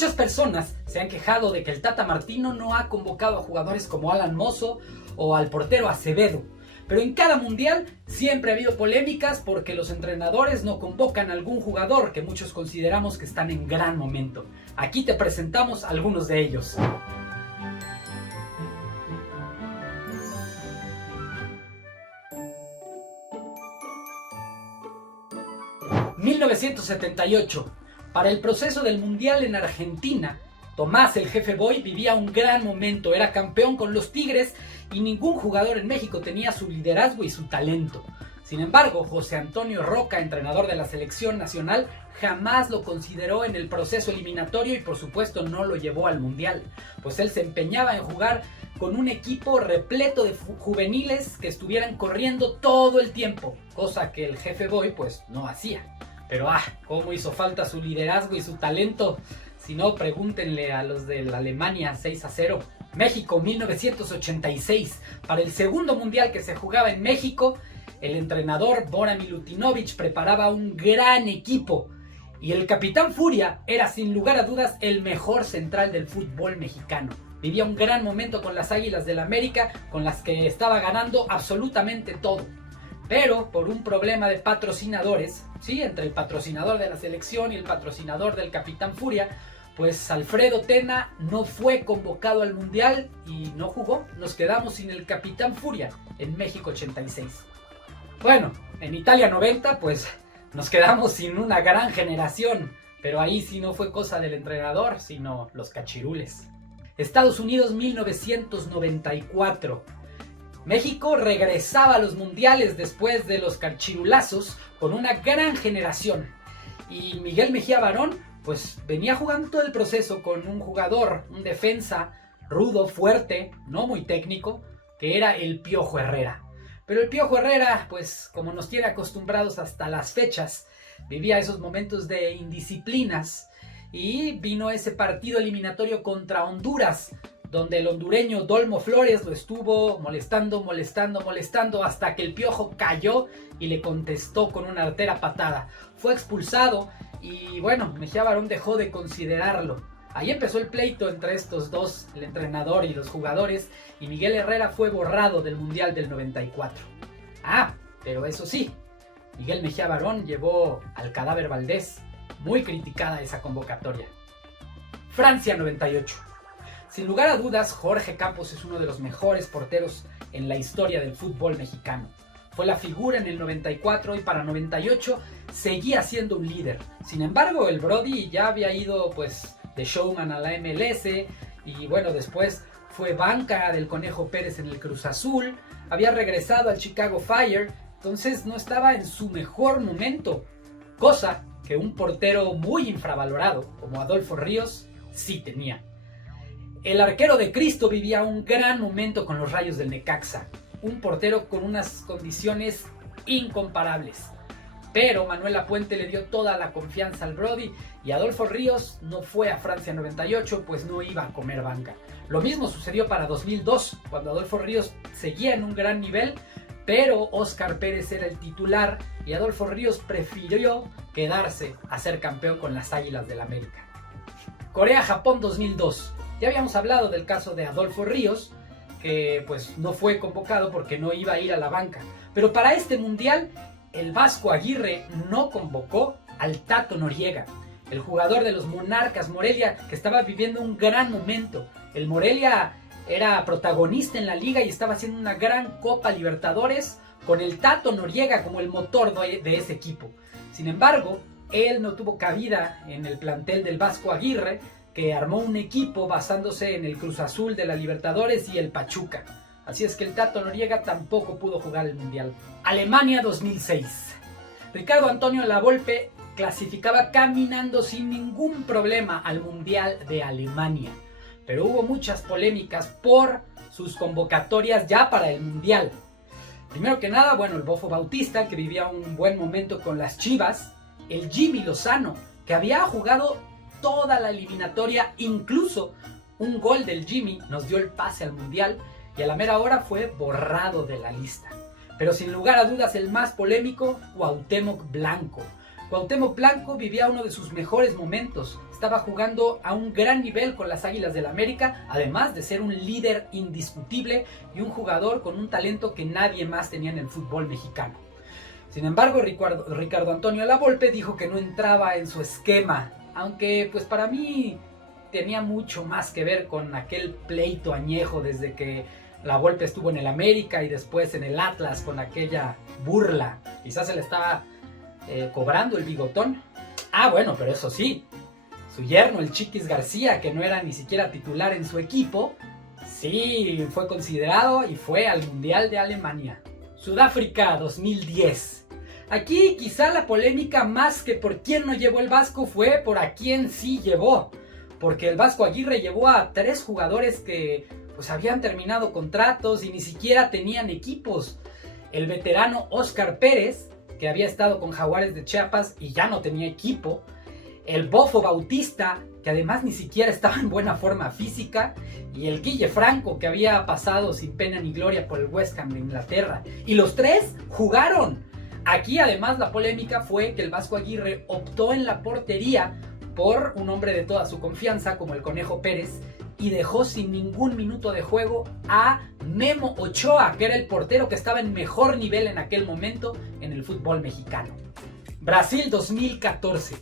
Muchas personas se han quejado de que el Tata Martino no ha convocado a jugadores como Alan Mozo o al portero Acevedo. Pero en cada mundial siempre ha habido polémicas porque los entrenadores no convocan a algún jugador que muchos consideramos que están en gran momento. Aquí te presentamos algunos de ellos. ...1978... Para el proceso del Mundial en Argentina, Tomás el Jefe Boy vivía un gran momento, era campeón con los Tigres y ningún jugador en México tenía su liderazgo y su talento. Sin embargo, José Antonio Roca, entrenador de la selección nacional, jamás lo consideró en el proceso eliminatorio y por supuesto no lo llevó al Mundial, pues él se empeñaba en jugar con un equipo repleto de juveniles que estuvieran corriendo todo el tiempo, cosa que el Jefe Boy pues no hacía. Pero cómo hizo falta su liderazgo y su talento. Si no, pregúntenle a los de la Alemania 6-0. México 1986. Para el segundo mundial que se jugaba en México, el entrenador Bora Milutinovic preparaba un gran equipo. Y el Capitán Furia era sin lugar a dudas el mejor central del fútbol mexicano. Vivía un gran momento con las Águilas del América, con las que estaba ganando absolutamente todo. Pero por un problema de patrocinadores, ¿sí? Entre el patrocinador de la selección y el patrocinador del Capitán Furia, pues Alfredo Tena no fue convocado al Mundial y no jugó. Nos quedamos sin el Capitán Furia en México 86. Bueno, en Italia 90, pues nos quedamos sin una gran generación, pero ahí sí no fue cosa del entrenador, sino los cachirules. Estados Unidos 1994. México regresaba a los mundiales después de los cachirulazos con una gran generación. Y Miguel Mejía Barón pues venía jugando todo el proceso con un jugador, un defensa rudo, fuerte, no muy técnico, que era el Piojo Herrera. Pero el Piojo Herrera, pues como nos tiene acostumbrados hasta las fechas, vivía esos momentos de indisciplinas y vino ese partido eliminatorio contra Honduras, donde el hondureño Dolmo Flores lo estuvo molestando hasta que el Piojo cayó y le contestó con una artera patada. Fue expulsado y bueno, Mejía Barón dejó de considerarlo. Ahí empezó el pleito entre estos dos, el entrenador y los jugadores, y Miguel Herrera fue borrado del Mundial del 94. Pero eso sí, Miguel Mejía Barón llevó al Cadáver Valdés, muy criticada esa convocatoria. Francia 98. Sin lugar a dudas, Jorge Campos es uno de los mejores porteros en la historia del fútbol mexicano. Fue la figura en el 94 y para 98 seguía siendo un líder. Sin embargo, el Brody ya había ido pues de showman a la MLS y bueno, después fue banca del Conejo Pérez en el Cruz Azul, había regresado al Chicago Fire, entonces no estaba en su mejor momento, cosa que un portero muy infravalorado como Adolfo Ríos sí tenía. El arquero de Cristo vivía un gran momento con los Rayos del Necaxa, un portero con unas condiciones incomparables. Pero Manuel Lapuente le dio toda la confianza al Brody y Adolfo Ríos no fue a Francia 98, pues no iba a comer banca. Lo mismo sucedió para 2002, cuando Adolfo Ríos seguía en un gran nivel, pero Óscar Pérez era el titular y Adolfo Ríos prefirió quedarse a ser campeón con las Águilas del América. Corea-Japón 2002. Ya habíamos hablado del caso de Adolfo Ríos, que pues no fue convocado porque no iba a ir a la banca. Pero para este mundial, el Vasco Aguirre no convocó al Tato Noriega, el jugador de los Monarcas Morelia, que estaba viviendo un gran momento. El Morelia era protagonista en la liga y estaba haciendo una gran Copa Libertadores con el Tato Noriega como el motor de ese equipo. Sin embargo, él no tuvo cabida en el plantel del Vasco Aguirre, que armó un equipo basándose en el Cruz Azul de la Libertadores y el Pachuca. Así es que el Tato Noriega tampoco pudo jugar el Mundial. Alemania 2006. Ricardo Antonio Lavolpe clasificaba caminando sin ningún problema al Mundial de Alemania. Pero hubo muchas polémicas por sus convocatorias ya para el Mundial. Primero que nada, bueno, el Bofo Bautista, que vivía un buen momento con las Chivas. El Jimmy Lozano, que había jugado toda la eliminatoria, incluso un gol del Jimmy nos dio el pase al Mundial y a la mera hora fue borrado de la lista. Pero sin lugar a dudas el más polémico, Cuauhtémoc Blanco. Cuauhtémoc Blanco vivía uno de sus mejores momentos. Estaba jugando a un gran nivel con las Águilas del América, además de ser un líder indiscutible y un jugador con un talento que nadie más tenía en el fútbol mexicano. Sin embargo, Ricardo Antonio Lavolpe dijo que no entraba en su esquema, aunque pues para mí tenía mucho más que ver con aquel pleito añejo desde que Lavolpe estuvo en el América y después en el Atlas con aquella burla. Quizás se le estaba cobrando el bigotón. Bueno, pero eso sí, su yerno, el Chiquis García, que no era ni siquiera titular en su equipo, sí fue considerado y fue al Mundial de Alemania. Sudáfrica 2010. Aquí quizá la polémica más que por quién no llevó el Vasco fue por a quién sí llevó. Porque el Vasco Aguirre llevó a 3 jugadores que pues habían terminado contratos y ni siquiera tenían equipos. El veterano Óscar Pérez, que había estado con Jaguares de Chiapas y ya no tenía equipo. El Bofo Bautista, que además ni siquiera estaba en buena forma física. Y el Guille Franco, que había pasado sin pena ni gloria por el West Ham de Inglaterra. Y los 3 jugaron. Aquí además la polémica fue que el Vasco Aguirre optó en la portería por un hombre de toda su confianza como el Conejo Pérez y dejó sin ningún minuto de juego a Memo Ochoa, que era el portero que estaba en mejor nivel en aquel momento en el fútbol mexicano. Brasil 2014.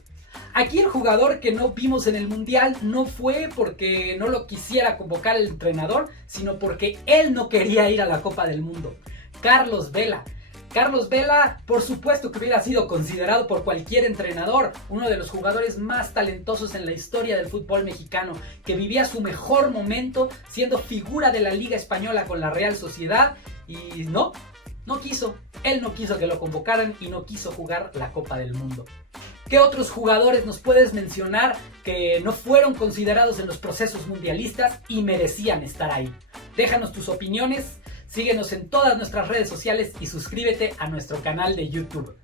Aquí el jugador que no vimos en el Mundial no fue porque no lo quisiera convocar el entrenador, sino porque él no quería ir a la Copa del Mundo. Carlos Vela. Carlos Vela, por supuesto que hubiera sido considerado por cualquier entrenador, uno de los jugadores más talentosos en la historia del fútbol mexicano, que vivía su mejor momento siendo figura de la Liga Española con la Real Sociedad y no quiso. Él no quiso que lo convocaran y no quiso jugar la Copa del Mundo. ¿Qué otros jugadores nos puedes mencionar que no fueron considerados en los procesos mundialistas y merecían estar ahí? Déjanos tus opiniones. Síguenos en todas nuestras redes sociales y suscríbete a nuestro canal de YouTube.